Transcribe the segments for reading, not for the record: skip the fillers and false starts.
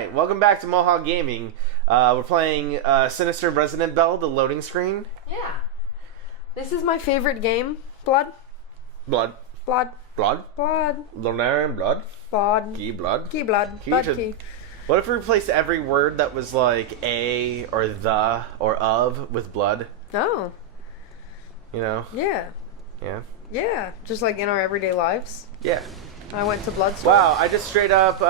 Alright, welcome back to Mohawk Gaming. We're playing Sinister Resident Bell, the loading screen. Yeah. This is my favorite game. Blood. Blood. Blood. Blood. Blood. Blood. Blood. Key blood. Key blood. Key Blood should- key. What if we replaced every word that was like a or the or of with blood? Oh. You know? Yeah. Yeah. Yeah. Just like in our everyday lives. Yeah. I went to blood store. Wow, I just straight up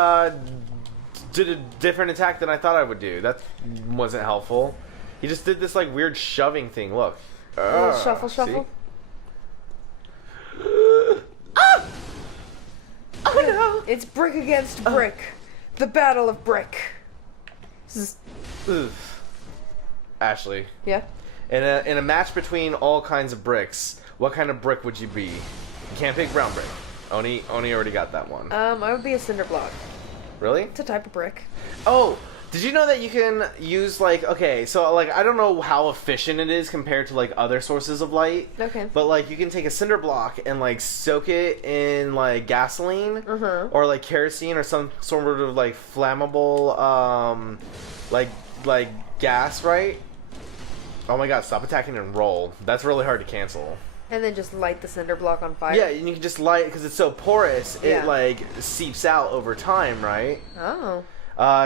did a different attack than I thought I would do. That wasn't helpful. He just did this like weird shoving thing. Look. A little shuffle, shuffle. Ah! Oh no! It's brick against brick. The battle of brick. Oof. Ashley, Yeah. in a match between all kinds of bricks, what kind of brick would you be? You can't pick brown brick. Oni already got that one. I would be a cinder block. Really? It's a type of brick. Oh, did you know that you can use like, okay, so like I don't know how efficient it is compared to like other sources of light. Okay. But like you can take a cinder block and like soak it in like gasoline or like kerosene or some sort of like flammable like gas, right? Oh my god, stop attacking and roll. That's really hard to cancel. And then just light the cinder block on fire. Yeah, and you can just light because it's so porous, Yeah. it like seeps out over time, right? Oh.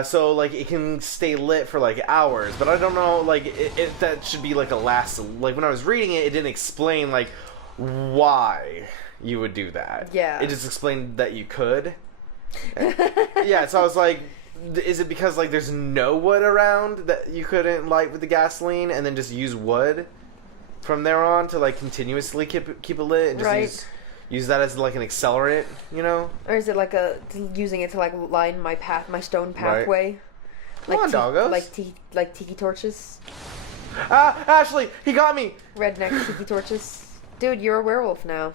So like it can stay lit for like hours, but I don't know like if that should be like a last. Like when I was reading it, it didn't explain like why you would do that. Yeah. It just explained that you could. Yeah, so I was like, is it because like there's no wood around that you couldn't light with the gasoline and then just use wood from there on to like continuously keep it lit and just Right. use that as like an accelerant, you know? Or is it like using it to like line my path, my stone pathway? Come on, doggos. Like tiki torches, Ah, Ashley, he got me. redneck tiki torches. Dude, you're a werewolf now.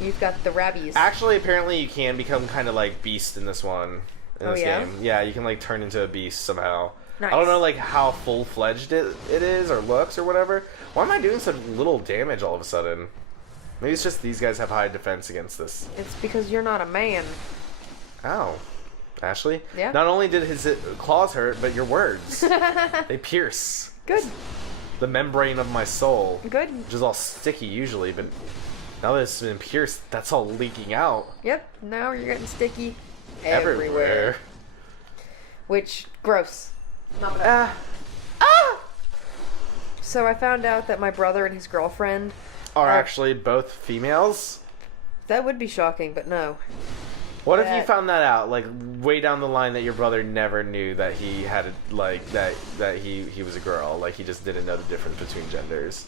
You've got the rabbies. Actually, apparently you can become kind of like beast in this one. In Oh, this yeah? game. Yeah, you can like turn into a beast somehow. Nice. I don't know like how full-fledged it is or looks or whatever. Why am I doing such little damage all of a sudden? Maybe it's just these guys have high defense against this. It's because you're not a man. Ow. Ashley? Yeah? Not only did his claws hurt, but your words. They pierce Good. the membrane of my soul. Good. Which is all sticky usually, but now that it's been pierced, that's all leaking out. Yep. Now you're getting sticky Everywhere. Which, gross. Not bad. Ah. Ah! So I found out that my brother and his girlfriend Are actually both females? that would be shocking, but no. What if you That- found that out, like, way down the line that your brother never knew that he had, like, that he was a girl? Like, he just didn't know the difference between genders.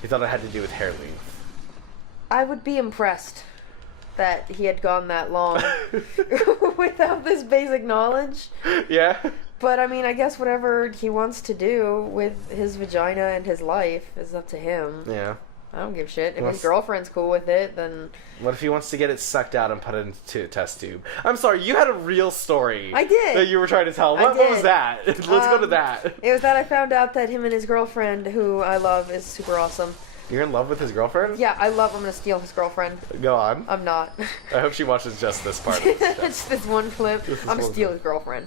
He thought it had to do with hair length. I would be impressed that he had gone that long without this basic knowledge. Yeah? But I mean, I guess whatever he wants to do with his vagina and his life is up to him. Yeah. I don't give a shit. If Well, his girlfriend's cool with it, then What if he wants to get it sucked out and put it into a test tube? I'm sorry, you had a real story. I did. That you were trying to tell. I What was did. that? Let's go to that. it was that I found out that him and his girlfriend, who I love, is super awesome. You're in love with his girlfriend? Yeah, I love. I'm gonna steal his girlfriend. Go on. I'm not. I hope she watches just this part of this show. It's this one clip. Just this I'm gonna one steal clip. his girlfriend.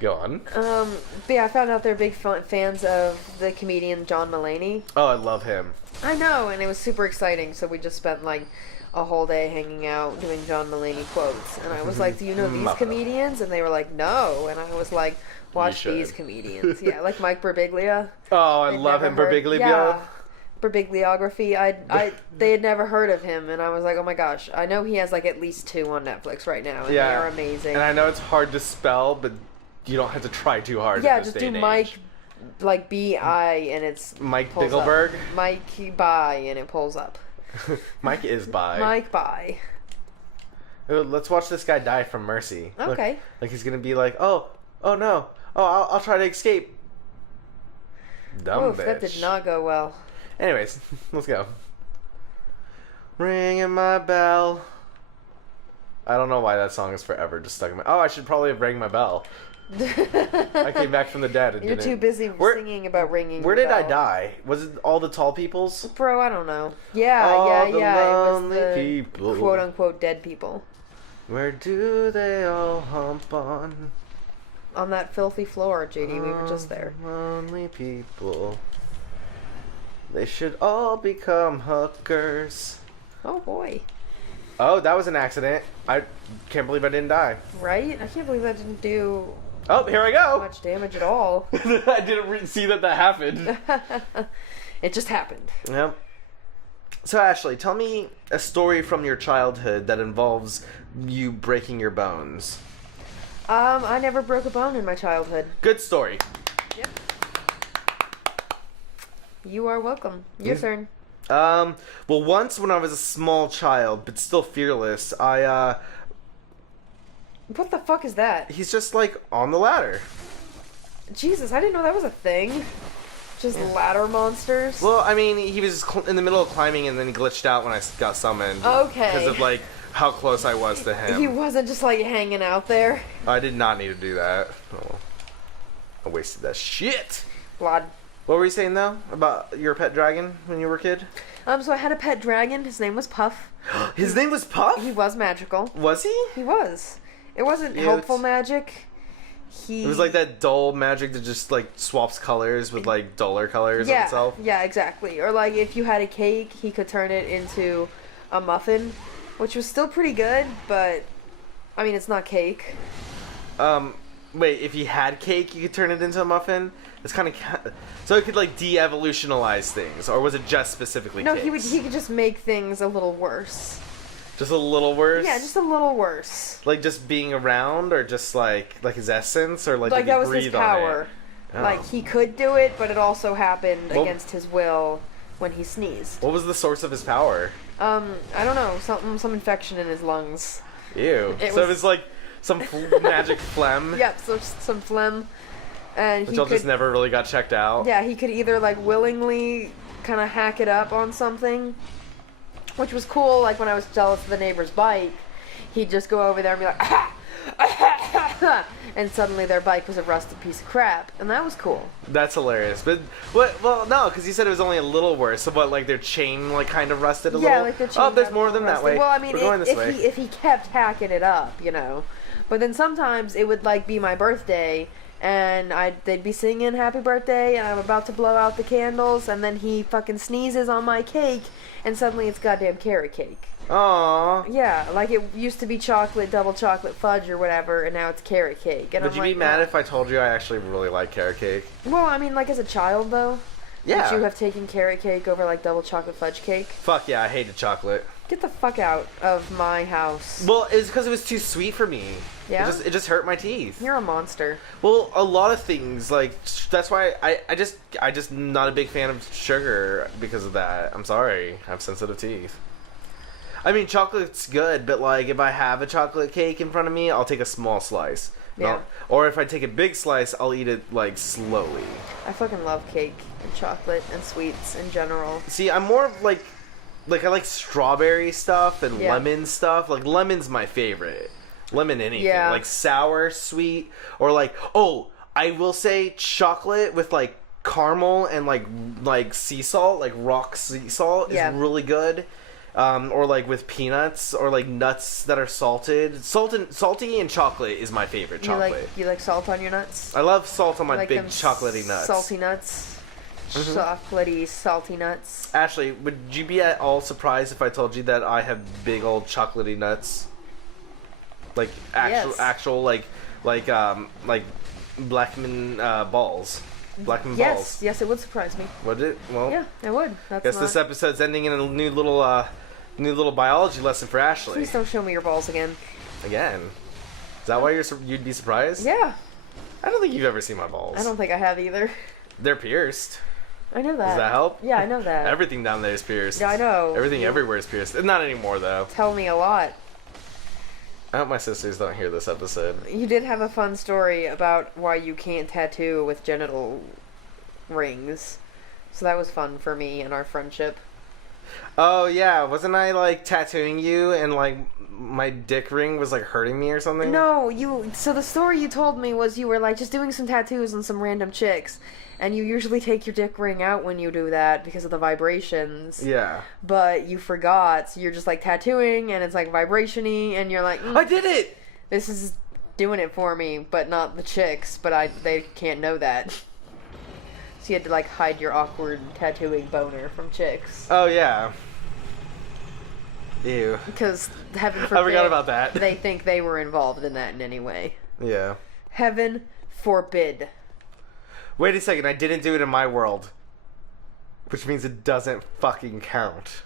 Go on. But yeah, I found out they're big fans of the comedian John Mulaney. Oh, I love him. I know, and it was super exciting. So we just spent like a whole day hanging out doing John Mulaney quotes, and I was like, "Do you know these comedians?" And they were like, "No," and I was like, "Watch You these should. comedians." Yeah, like Mike Birbiglia. Oh, I They'd love never him. heard- Birbiglio. Yeah, Birbigliography. They had never heard of him, and I was like, "Oh my gosh!" I know he has like at least 2 on Netflix right now, and Yeah. they are amazing. And I know it's hard to spell, but you don't have to try too hard. Yeah, in this just day do and Mike, age. like B-I, and it's Mike pulls up. Biggleberg? Mike By, and it pulls up. Mike is bi. Mike By. Ooh, let's watch this guy die from mercy. Look, Okay. like he's gonna be like, oh no, I'll try to escape. Dumb Oof, bitch. that did not go well. Anyways, let's go. Ringing my bell. I don't know why that song is forever just stuck in my. Oh, I should probably have rang my bell. I came back from the dead and You're didn't. too busy singing about ringing. Where your did I bell. die? Was it all the tall peoples? Bro, I don't know. Yeah, All the yeah. It was lonely the people. quote-unquote dead people. Where do they all hump on? on that filthy floor, JD. We were just there. Lonely people. They should all become hookers. Oh boy. Oh, that was an accident. I can't believe I didn't die. Right? I can't believe that didn't do Oh, here I go. much damage at all. I didn't see that happened. It just happened. Yep. So, Ashley, tell me a story from your childhood that involves you breaking your bones. I never broke a bone in my childhood. Good story. Yep. You are welcome. Your turn. Well, once when I was a small child, but still fearless, What the fuck is that? he's just, like, on the ladder. Jesus, I didn't know that was a thing. Just ladder monsters. Well, I mean, he was in the middle of climbing and then he glitched out when I got summoned. Okay. Because of, like, how close I was to him. He wasn't just like hanging out there. I did not need to do that. Oh, I wasted that shit. Blood. What were you saying, though, about your pet dragon when you were a kid? So I had a pet dragon. His name was Puff. His name was Puff? He was magical. Was he? He was. It wasn't Yeah, helpful it's- magic. He. It was like that dull magic that just, like, swaps colors with, like, duller colors of itself. Yeah, exactly. Or like if you had a cake, he could turn it into a muffin, which was still pretty good, but I mean, it's not cake. Wait, if he had cake, you could turn it into a muffin? It's kind of... So it could, like, de-evolutionize things, or was it just specifically No, cakes? he could just make things a little worse. Just a little worse? Yeah, just a little worse. Like, just being around, or just, like his essence, or, like Like did he that was his breathe on power. it? Oh. Like he could do it, but it also happened Well- against his will when he sneezed. What was the source of his power? I don't know, some infection in his lungs. Ew. It So was- it was, like, some magic phlegm? Yep, so some phlegm, and Which he all could. just never really got checked out? Yeah, he could either like willingly kind of hack it up on something, which was cool. Like when I was jealous of the neighbor's bike, he'd just go over there and be like, ah! And suddenly their bike was a rusted piece of crap, and that was cool. That's hilarious. But, what? Well, no, because you said it was only a little worse. So what, like, their chain, like, kind of rusted a little? Yeah, like their chain Oh, there's got more of them that rusted. way. Well, I mean, We're going this way. if he kept hacking it up, you know. But then sometimes it would like be my birthday, and they'd be singing happy birthday, and I'm about to blow out the candles, and then he fucking sneezes on my cake, and suddenly it's goddamn carrot cake. Aww. Yeah, like it used to be double chocolate fudge or whatever, and now it's carrot cake. And Would I'm you like, be mad "No." if I told you I actually really like carrot cake? Well, I mean, like as a child though. Yeah. Would you have taken carrot cake over like double chocolate fudge cake? Fuck yeah, I hated chocolate. Get the fuck out of my house. Well, it's because it was too sweet for me. Yeah? It just hurt my teeth. You're a monster. Well, a lot of things, like, that's why I just not a big fan of sugar because of that. I'm sorry. I have sensitive teeth. I mean, chocolate's good, but, like, if I have a chocolate cake in front of me, I'll take a small slice. Yeah. Or if I take a big slice, I'll eat it, like, slowly. I fucking love cake and chocolate and sweets in general. See, I'm more of, like, I like strawberry stuff and Yeah. lemon stuff. Like, lemon's my favorite. Lemon anything. Yeah. Like, sour, sweet, or, like, oh, I will say chocolate with, like, caramel and, like sea salt, like rock sea salt is Yeah. really good. Or like with peanuts, or like nuts that are salted. Salty and chocolate is my favorite chocolate. You like salt on your nuts? I love salt on my Like big them chocolatey nuts. Salty nuts. Mhm. Chocolatey, salty nuts. Ashley, would you be at all surprised if I told you that I have big old chocolatey nuts? Like Yes. actual like Blackman balls. Blackman Yes, balls. yes, it would surprise me. Would it? Well, Yeah, it would. That's guess not... this episode's ending in a new little biology lesson for Ashley. Please don't show me your balls again. Again. Is that why you'd be surprised? Yeah, I don't think you've ever seen my balls. I don't think I have either. They're pierced. I know that. Does that help? Yeah, I know that. Everything down there is pierced. Yeah, I know. Everything everywhere is pierced. Not anymore, though. Tell me a lot. I hope my sisters don't hear this episode. You did have a fun story about why you can't tattoo with genital rings. So that was fun for me and our friendship. Oh, yeah. Wasn't I, like, tattooing you and, like, my dick ring was, like, hurting me or something? No, so the story you told me was you were like just doing some tattoos on some random chicks, and you usually take your dick ring out when you do that because of the vibrations. Yeah. But you forgot, so you're just like tattooing and it's like vibration-y, and you're like, I did it! this is doing it for me, but not the chicks. But they can't know that. So you had to like hide your awkward tattooing boner from chicks. Oh yeah. Ew. Because heaven forbid, I forgot about that. They think they were involved in that in any way. Yeah. Heaven forbid. Wait a second, I didn't do it in my world. Which means it doesn't fucking count.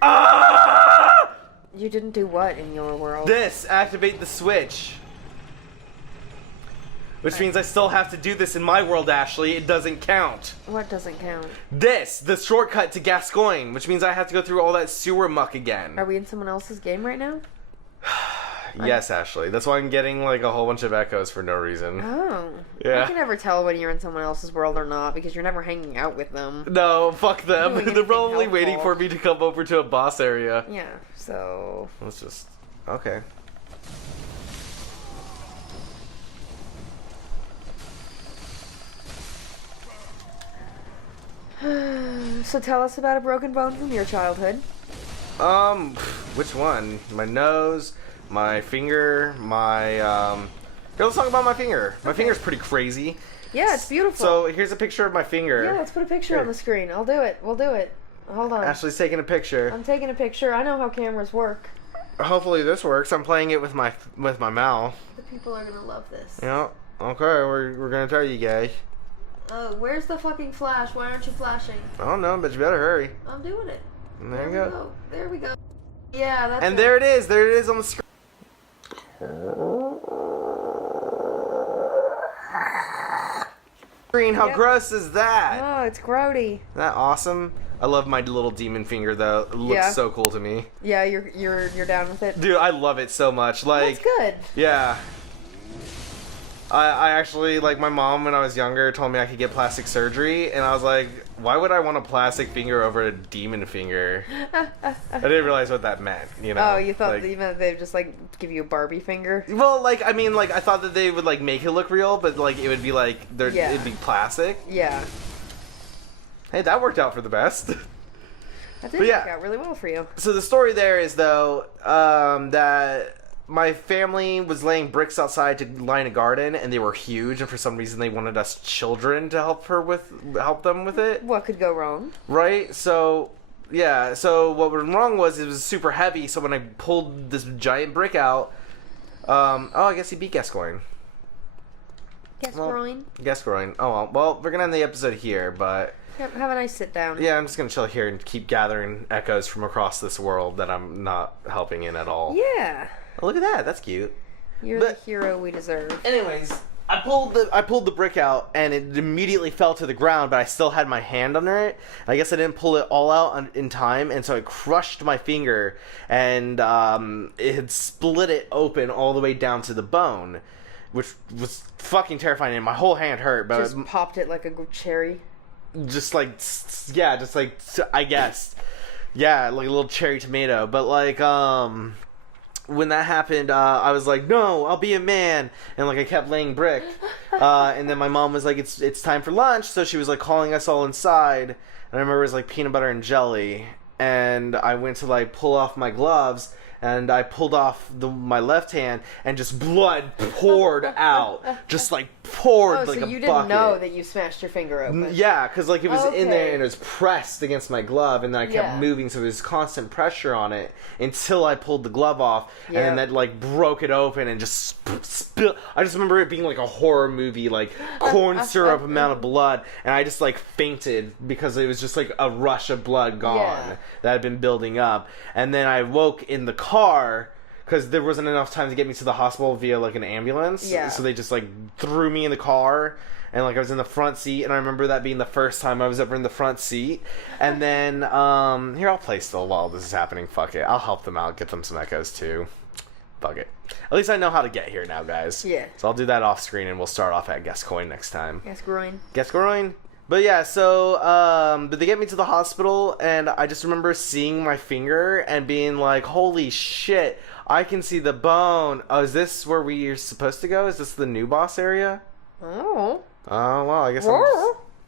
Ah! You didn't do what in your world? This, activate the switch. Which means I still have to do this in my world, Ashley. It doesn't count. What doesn't count? This, the shortcut to Gascoigne, which means I have to go through all that sewer muck again. Are we in someone else's game right now? Yes, Ashley. That's why I'm getting like a whole bunch of echoes for no reason. Oh. Yeah. I can never tell when you're in someone else's world or not because you're never hanging out with them. No, fuck them. Doing They're anything probably helpful. waiting for me to come over to a boss area. Yeah, so... Let's just... Okay. So tell us about a broken bone from your childhood. Which one? My nose, my finger, my, Here, let's talk about my finger. My finger's pretty crazy. Yeah, it's beautiful. So, here's a picture of my finger. Yeah, let's put a picture Here. on the screen. I'll do it. We'll do it. Hold on. Ashley's taking a picture. I'm taking a picture. I know how cameras work. Hopefully this works. I'm playing it with my mouth. The people are gonna love this. Yeah. Okay, we're gonna tell you guys. Oh, where's the fucking flash? Why aren't you flashing? I don't know, but you better hurry. I'm doing it. There you go. There we go. Yeah, that's And it. there it is. There it is on the screen. How Yep. gross is that? Oh, it's grody. Isn't that awesome? I love my little demon finger though. It looks Yeah. so cool to me. Yeah, you're down with it. Dude, I love it so much. Like, That's good. yeah. I actually, like, my mom when I was younger told me I could get plastic surgery, and I was like, why would I want a plastic finger over a demon finger? I didn't realize what that meant, you know? Oh, you thought like, that you meant they'd just like give you a Barbie finger? well, like, I mean, like, I thought that they would, like, make it look real, but, like, it would be, like, Yeah. it'd be plastic. Yeah. Hey, that worked out for the best. That did But yeah. work out really well for you. So the story there is, though, that my family was laying bricks outside to line a garden, and they were huge, and for some reason they wanted us children to help them with it. What could go wrong? Right? So, yeah, so what went wrong was it was super heavy, so when I pulled this giant brick out, I guess he beat Gascoigne. Gascoigne? Gascoigne. Oh, well, we're gonna end the episode here, but... Yep, have a nice sit down. Yeah, I'm just gonna chill here and keep gathering echoes from across this world that I'm not helping in at all. Yeah. Oh, look at that, that's cute. You're But- the hero we deserve. Anyways, I pulled the brick out and it immediately fell to the ground, but I still had my hand under it. I guess I didn't pull it all out in time, and so it crushed my finger, and it had split it open all the way down to the bone, which was fucking terrifying, and my whole hand hurt. But Just popped it like a cherry. just like I guess, yeah, like a little cherry tomato. But like when that happened, I was like, no, I'll be a man, and like I kept laying brick, and then my mom was like, it's time for lunch, so she was like calling us all inside, and I remember it was like peanut butter and jelly, and I went to like pull off my gloves, and I pulled off my left hand, and just blood poured out, just like poured like so a you bucket. didn't know that you smashed your finger open. Yeah, because like it was in there Okay. and it was pressed against my glove, and then I kept Yeah. moving, so there was constant pressure on it until I pulled the glove off, and then Yeah. that like broke it open and just spill. I just remember it being like a horror movie, like corn syrup amount of blood, and I just like fainted because it was just like a rush of blood gone Yeah. that had been building up, and then I woke in the car. Because there wasn't enough time to get me to the hospital via, like, an ambulance. Yeah. So they just, like, threw me in the car. And, like, I was in the front seat. And I remember that being the first time I was ever in the front seat. And then, here, I'll play still while this is happening. Fuck it. I'll help them out. Get them some echoes, too. Fuck it. At least I know how to get here now, guys. Yeah. So I'll do that off screen. And we'll start off at Gascoigne next time. Gascoigne. Gascoigne? But yeah, so, but they get me to the hospital, and I just remember seeing my finger and being like, holy shit, I can see the bone. Oh, is this where we're supposed to go? Is this the new boss area? Oh. Oh, well, I guess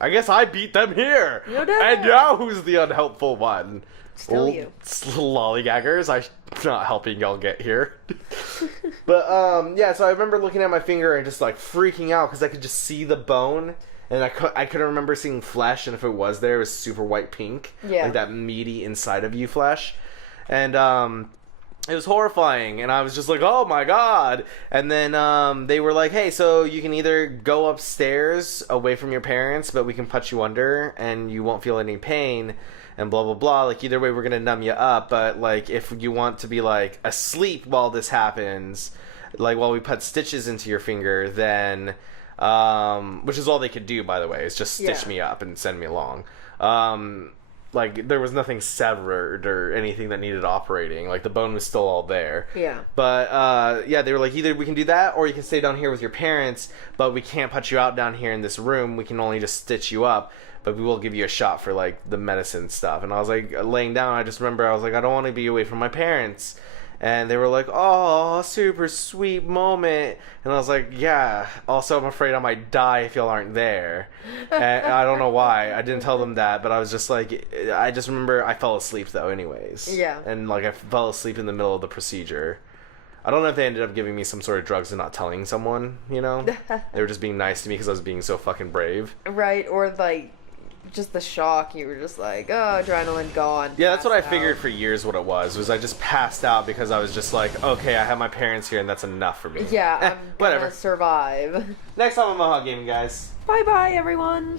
I guess I beat them here. You did. And now who's the unhelpful one? Still you. Lollygaggers. I'm not helping y'all get here. But, yeah, so I remember looking at my finger and just, like, freaking out because I could just see the bone. And I couldn't remember seeing flesh, and if it was there, it was super white pink. Yeah. Like that meaty inside of you flesh. And, it was horrifying, and I was just like, oh my god. And then they were like, hey, so you can either go upstairs away from your parents, but we can put you under, and you won't feel any pain, and blah, blah, blah. Like, either way, we're going to numb you up, but, like, if you want to be, like, asleep while this happens, like, while we put stitches into your finger, then, which is all they could do, by the way, is just stitch me up and send me along. Like, there was nothing severed or anything that needed operating. Like, the bone was still all there. Yeah. But, yeah, they were like, either we can do that, or you can stay down here with your parents, but we can't put you out down here in this room. We can only just stitch you up, but we will give you a shot for, like, the medicine stuff. And I was, like, laying down, I just remember, I was like, I don't want to be away from my parents. And they were like, oh, super sweet moment. And I was like, yeah, also I'm afraid I might die if y'all aren't there. And I don't know why. I didn't tell them that, but I was just like, I just remember I fell asleep though anyways. Yeah. And like I fell asleep in the middle of the procedure. I don't know if they ended up giving me some sort of drugs and not telling someone, you know? They were just being nice to me because I was being so fucking brave. Right, or like, just the shock, you were just like, oh, adrenaline gone. Yeah, that's what I figured for years what it was I just passed out because I was just like, okay, I have my parents here and that's enough for me. Yeah, I'm whatever. gonna survive. Next time on Mohawk Gaming, guys. Bye-bye, everyone.